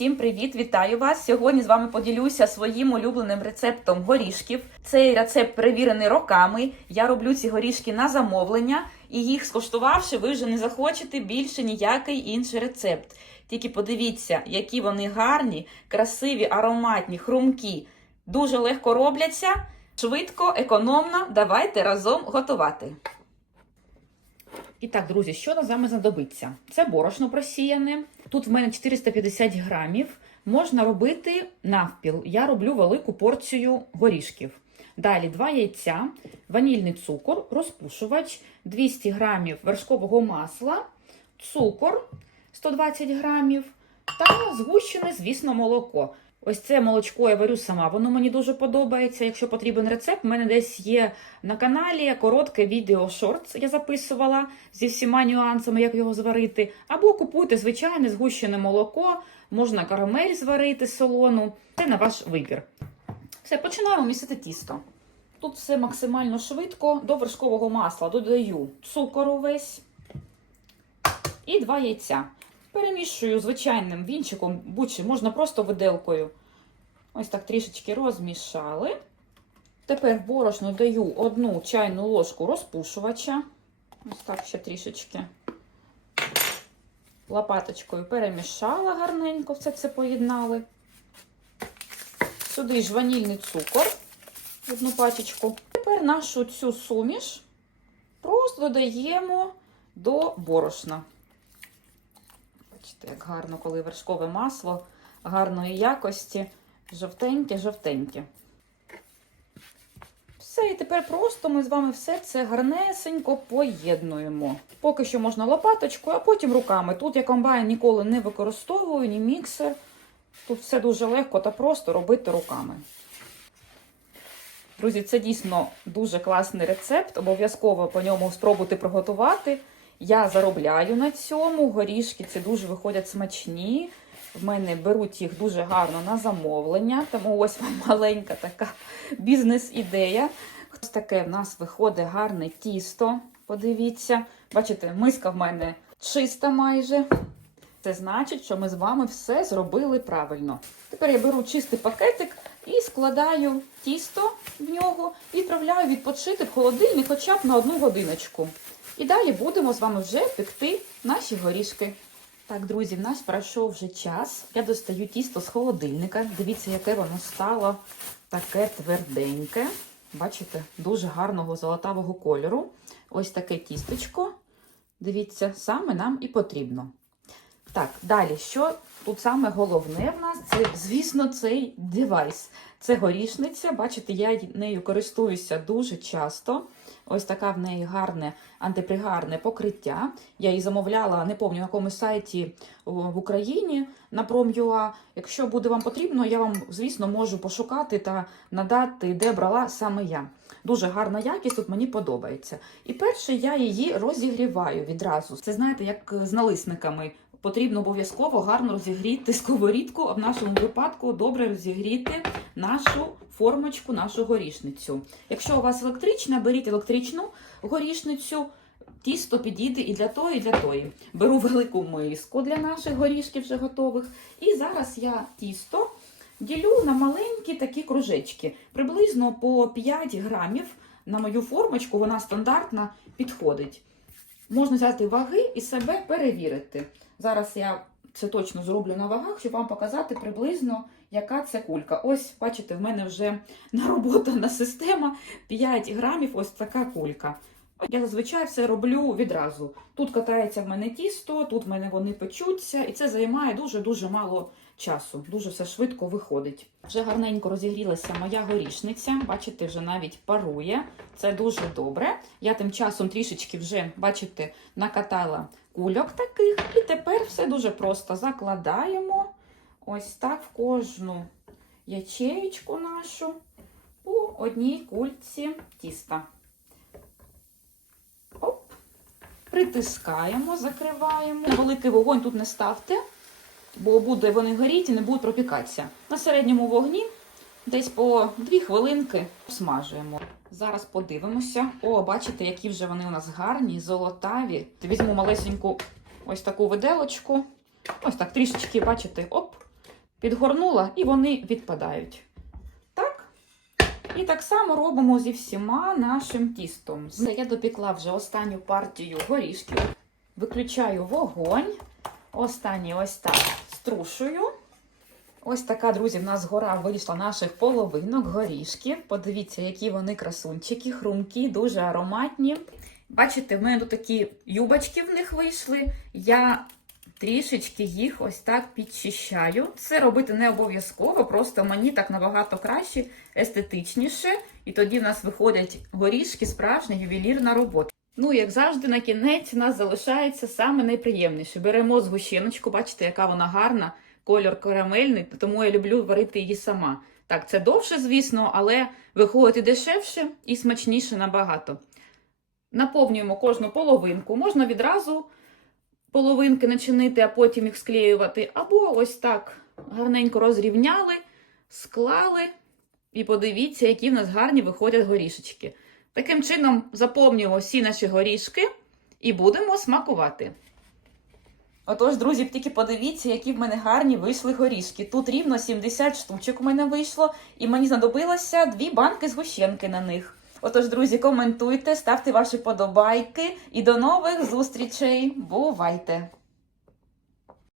Усім привіт! Вітаю вас! Сьогодні з вами поділюся своїм улюбленим рецептом горішків. Цей рецепт перевірений роками. Я роблю ці горішки на замовлення, і їх скуштувавши, ви вже не захочете більше ніякий інший рецепт. Тільки подивіться, які вони гарні, красиві, ароматні, хрумкі, дуже легко робляться, швидко, економно. Давайте разом готувати. І так, друзі, що нам з вами знадобиться? Це борошно просіяне. Тут в мене 450 грамів. Можна робити навпіл. Я роблю велику порцію горішків. Далі два яйця, ванільний цукор, розпушувач, 200 грамів вершкового масла, цукор 120 грамів та згущене, звісно, молоко. Ось це молочко я варю сама, воно мені дуже подобається. Якщо потрібен рецепт, в мене десь є на каналі коротке відео шортс, я записувала зі всіма нюансами, як його зварити. Або купуйте звичайне згущене молоко, можна карамель зварити солону. Це на ваш вибір. Все, починаємо місити тісто. Тут все максимально швидко. До вершкового масла додаю цукор увесь і два яйця. Перемішую звичайним вінчиком, будь-чи можна просто виделкою. Ось так трішечки розмішали. Тепер борошно даю одну чайну ложку розпушувача. Ось так ще трішечки. Лопаточкою перемішала гарненько, все це поєднали. Сюди ж ванільний цукор, одну пачечку. Тепер нашу цю суміш просто додаємо до борошна. Бачите, як гарно, коли вершкове масло гарної якості, жовтеньке-жовтеньке. Все, і тепер просто ми з вами все це гарнесенько поєднуємо. Поки що можна лопаточкою, а потім руками. Тут я комбайн ніколи не використовую, ні міксер. Тут все дуже легко та просто робити руками. Друзі, це дійсно дуже класний рецепт. Обов'язково по ньому спробуйте приготувати. Я заробляю на цьому. Горішки це дуже виходять смачні. В мене беруть їх дуже гарно на замовлення, тому ось вам маленька така бізнес-ідея. Ось таке в нас виходить гарне тісто. Подивіться, бачите, миска в мене чиста майже. Це значить, що ми з вами все зробили правильно. Тепер я беру чистий пакетик і складаю тісто в нього і відправляю відпочити в холодильник хоча б на одну годиночку. І далі будемо з вами вже пекти наші горішки. Так, друзі, в нас пройшов вже час. Я достаю тісто з холодильника. Дивіться, яке воно стало таке тверденьке. Бачите, дуже гарного золотавого кольору. Ось таке тістечко. Дивіться, саме нам і потрібно. Так, далі, що тут саме головне в нас? Це, звісно, цей девайс. Це горішниця. Бачите, я нею користуюся дуже часто. Ось така в неї гарне антипригарне покриття. Я її замовляла, не пам'ятаю, на якому сайті в Україні на Prom.ua. Якщо буде вам потрібно, я вам, звісно, можу пошукати та надати, де брала саме я. Дуже гарна якість, тут мені подобається. І перше, я її розігріваю відразу. Це знаєте, як з налисниками. Потрібно обов'язково гарно розігріти сковорідку, а в нашому випадку добре розігріти нашу формочку, нашу горішницю. Якщо у вас електрична, беріть електричну горішницю, тісто підійде і для тої, і для тої. Беру велику миску для наших горішків вже готових. І зараз я тісто ділю на маленькі такі кружечки, приблизно по 5 грамів на мою формочку, вона стандартна підходить. Можна взяти ваги і себе перевірити. Зараз я це точно зроблю на вагах, щоб вам показати приблизно, яка це кулька. Ось, бачите, в мене вже нароботана система 5 грамів, ось така кулька. Я зазвичай все роблю відразу. Тут катається в мене тісто, тут в мене вони печуться, і це займає дуже-дуже мало часу. Дуже все швидко виходить. Вже гарненько розігрілася моя горішниця. Бачите, вже навіть парує. Це дуже добре. Я тим часом трішечки вже, бачите, накатала кульок таких. І тепер все дуже просто закладаємо ось так в кожну ячеєчку нашу по одній кульці тіста. Оп. Притискаємо, закриваємо. Великий вогонь тут не ставте, бо буде вони горіти і не будуть пропікатися. На середньому вогні десь по 2 хвилинки смажуємо. Зараз подивимося. О, бачите, які вже вони у нас гарні, золотаві. Візьму малесеньку ось таку виделочку. Ось так трішечки, бачите, оп, підгорнула і вони відпадають. І так само робимо зі всіма нашим тістом. Все, я допікла вже останню партію горішків. Виключаю вогонь. Останній ось так струшую. Ось така, друзі, в нас гора вийшла наших половинок, горішки. Подивіться, які вони красунчики, хрумкі, дуже ароматні. Бачите, в мене тут такі юбочки в них вийшли. Я трішечки їх ось так підчищаю. Це робити не обов'язково, просто мені так набагато краще, естетичніше. І тоді в нас виходять горішки, справжня ювелірна робота. Ну, як завжди, на кінець у нас залишається саме найприємніше. Беремо згущеночку, бачите, яка вона гарна, кольор карамельний, тому я люблю варити її сама. Так, це довше, звісно, але виходить і дешевше, і смачніше набагато. Наповнюємо кожну половинку. Можна відразу половинки начинити, а потім їх склеювати. Або ось так гарненько розрівняли, склали. І подивіться, які в нас гарні виходять горішечки. Таким чином заповнюємо всі наші горішки і будемо смакувати. Отож, друзі, тільки подивіться, які в мене гарні вийшли горішки. Тут рівно 70 штучок у мене вийшло, і мені знадобилося дві банки згущенки на них. Отож, друзі, коментуйте, ставте ваші подобайки і до нових зустрічей. Бувайте!